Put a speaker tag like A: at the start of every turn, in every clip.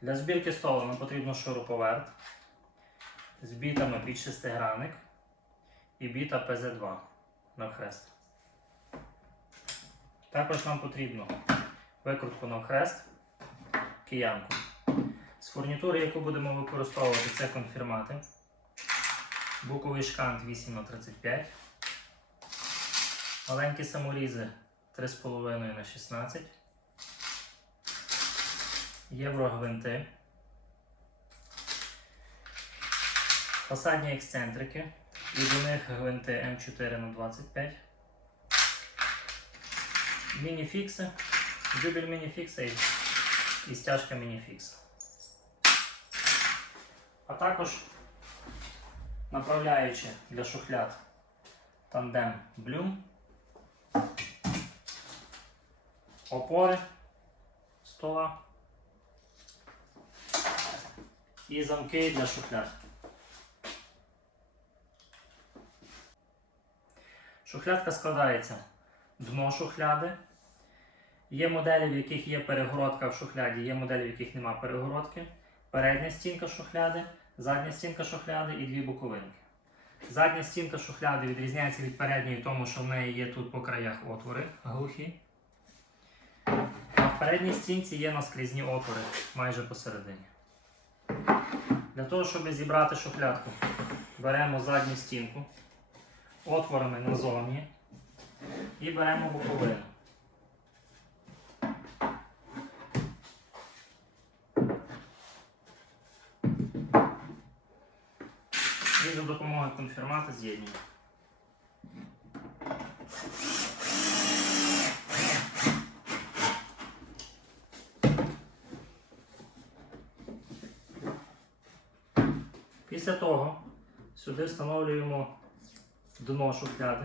A: Для збірки столу нам потрібно шуруповерт з бітами під шестигранник і біта ПЗ2 навхрест. Також нам потрібно викрутку навхрест, киянку. З фурнітури, яку будемо використовувати, це конфірмати. Буковий шкант 8х35. Маленькі саморізи 3,5 на 16. Єврогвинти. Фасадні ексцентрики. І до них гвинти М4 на 25. Мініфікси. Дюбель мініфікса і, стяжка мініфікса. А також направляючи для шухляд тандем блюм, опори стола і замки для шухляд. Шухлядка складається дно шухляди. Є моделі, в яких є перегородка в шухляді, є моделі, в яких немає перегородки. Передня стінка шухляди, задня стінка шухляди і дві боковинки. Задня стінка шухляди відрізняється від передньої, тому що в неї є тут по краях отвори глухі. А в передній стінці є наскрізні отвори майже посередині. Для того, щоб зібрати шухлядку, беремо задню стінку отворами назовні і беремо боковину. І за допомогою конфірмата з'єднуємо. Після того сюди встановлюємо дно шухляди.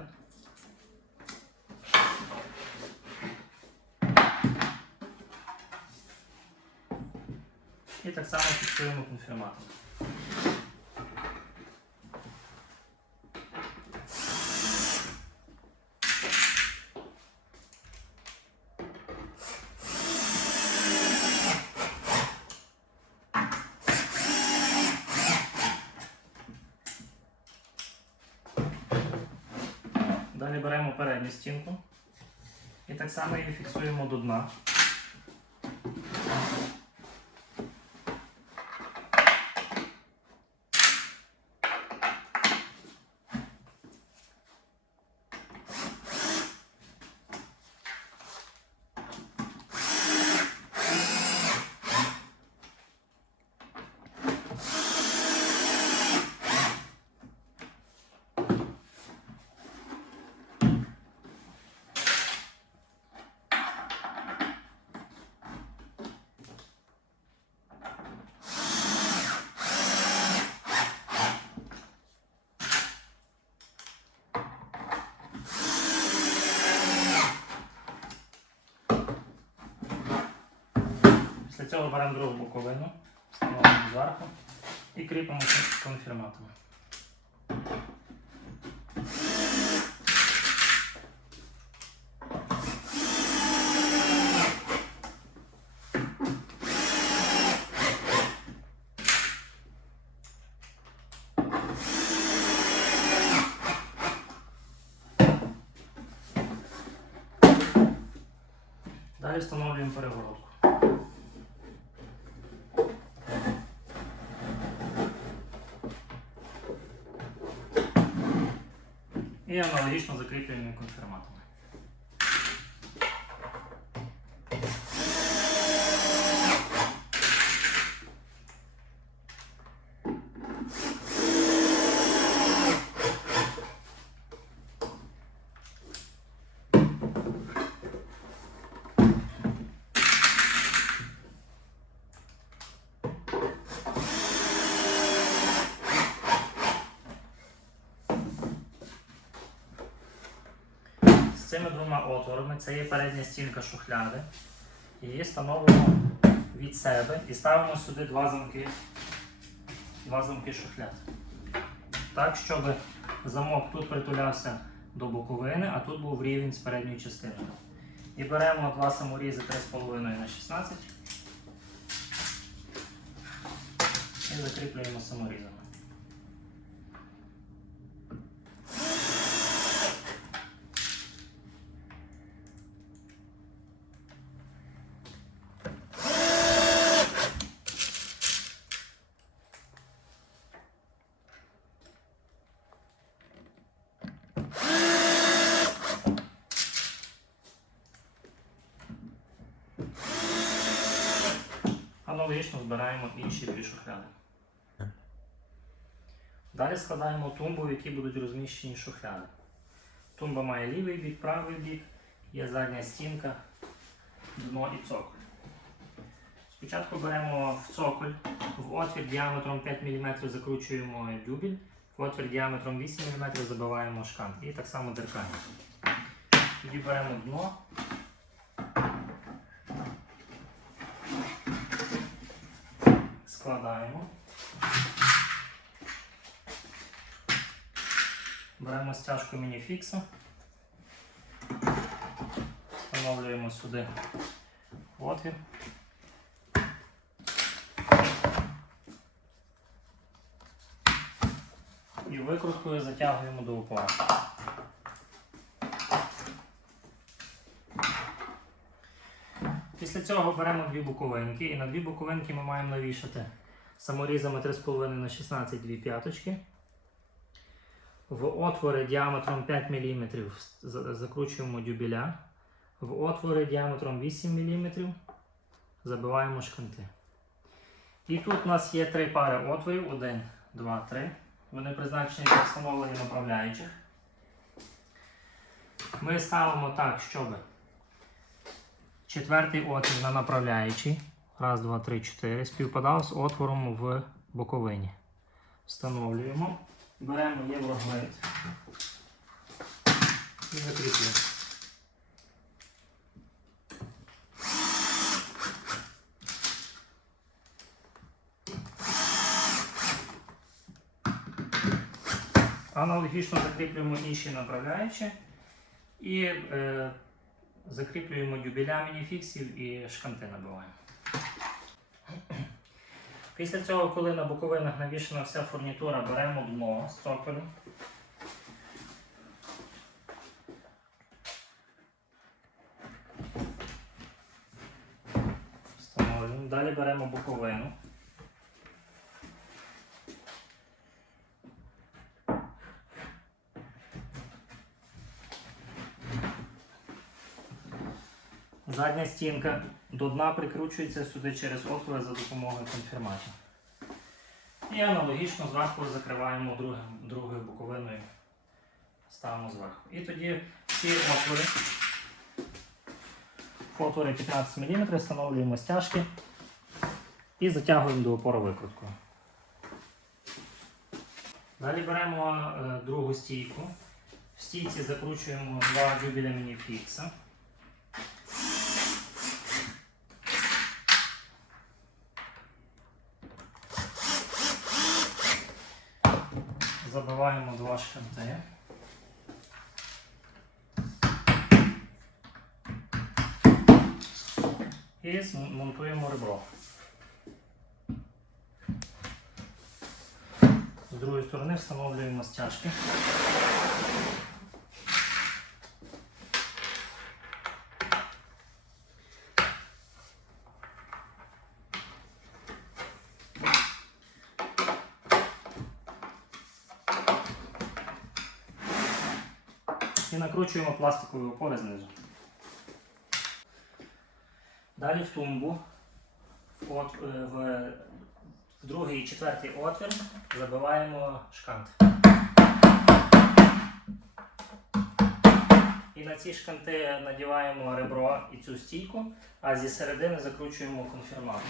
A: І так само фіксуємо конфірматом. Далі беремо передню стінку і так само її фіксуємо до дна. Після цього беремо другу боковину, встановлюємо зверху і кріпимо конфірматом. Далі встановлюємо перегородку. І аналогічно закріплюємо конфірматами. Двома отворами це є передня стінка шухляди. Її встановимо від себе і ставимо сюди два замки, два замки шухляд. Так, щоб замок тут притулявся до боковини, а тут був рівень з передньою частиною. І беремо два саморізи 3,5 на 16 і закріплюємо саморізами. Аналогічно збираємо інші дві шухляди. Далі складаємо тумбу, в якій будуть розміщені шухляди. Тумба має лівий бік, правий бік, є задня стінка, дно і цоколь. Спочатку беремо в цоколь, в отвір діаметром 5 мм закручуємо дюбель, в отвір діаметром 8 мм забиваємо шкант і так само деркаємо. Тоді беремо дно. Складаємо. Беремо стяжку мініфікса. Встановлюємо сюди отвір. І викруткою затягуємо до упора. Після цього беремо дві боковинки і на дві боковинки ми маємо навішати саморізами 3,5 на 16 дві п'яточки. В отвори діаметром 5 мм закручуємо дюбеля. В отвори діаметром 8 мм забиваємо шканти. І тут у нас є три пари отворів: 1, 2, 3. Вони призначені для встановлення направляючих. Ми ставимо так, щоб четвертий отвір на направляючий. Раз, два, три, чотири. Співпадав з отвором в боковині. Встановлюємо. Беремо єврогвинт і закріплюємо. Аналогічно закріплюємо інші направляючі і е, закріплюємо дюбеля мініфіксів і шканти набиваємо. Після цього, коли на боковинах навішена вся фурнітура, беремо дно з цоколю. Встановлюємо. Далі беремо боковину. Задня стінка до дна прикручується сюди через отвори за допомогою конфірматів. І аналогічно зверху закриваємо другим, другою боковиною, ставимо зверху. І тоді всі отвори, отвори 15 мм встановлюємо стяжки і затягуємо до опору викруткою. Далі беремо е, другу стійку. В стійці закручуємо два дюбеля мініфікса. Забиваємо два шканти. І змонтуємо монтуємо ребро. З другої сторони встановлюємо стяжки. І накручуємо пластикові опори знизу. Далі в тумбу, в, от, е, в, в другий і четвертий отвір забиваємо шкант. І на ці шканти надіваємо ребро і цю стійку, а зі середини закручуємо конфірматор.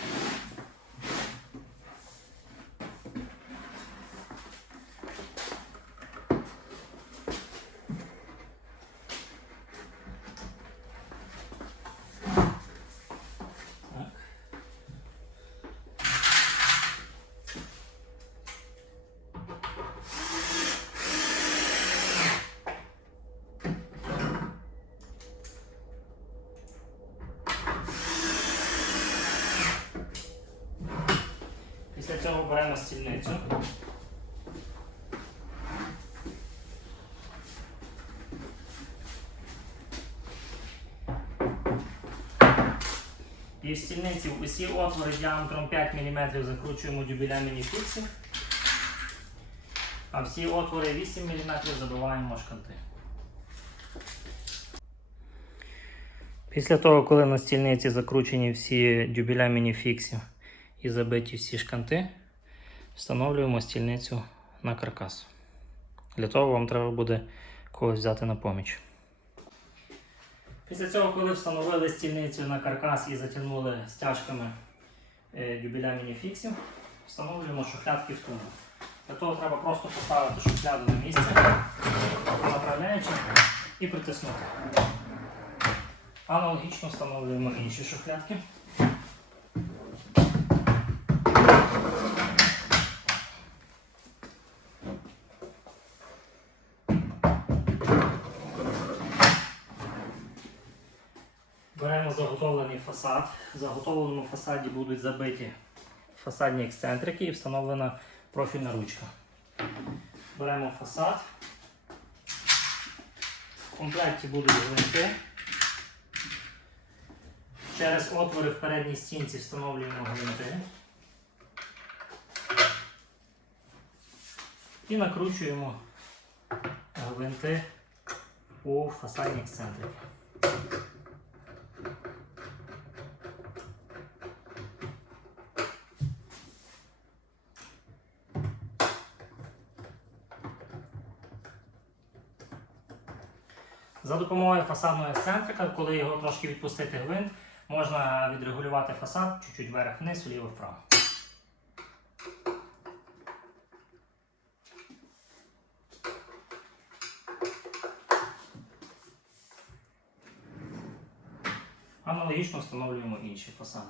A: Так. Беремо стільницю. І в стільниці усі отвори діаметром 5 мм закручуємо дюбелями фіксів, а всі отвори 8 мм забиваємо шканти. Після того, коли на стільниці закручені всі дюбеля мініфіксів і забиті всі шканти, встановлюємо стільницю на каркас. Для того вам треба буде когось взяти на поміч. Після цього, коли встановили стільницю на каркас і затягнули стяжками е, дюбеля мініфіксів, встановлюємо шухлядки в тумбу. Для того треба просто поставити шухляду на місце, направляючи і притиснути. Аналогічно встановлюємо інші шухлядки. Заготовлений фасад. В заготовленому фасаді будуть забиті фасадні ексцентрики і встановлена профільна ручка. Беремо фасад. В комплекті будуть гвинти. Через отвори в передній стінці встановлюємо гвинти. І накручуємо гвинти у фасадні ексцентрики. За допомогою фасадного ексцентрика, коли його трошки відпустити гвинт, можна відрегулювати фасад чуть-чуть вверх-вниз, вліво-вправо. Аналогічно встановлюємо інші фасади.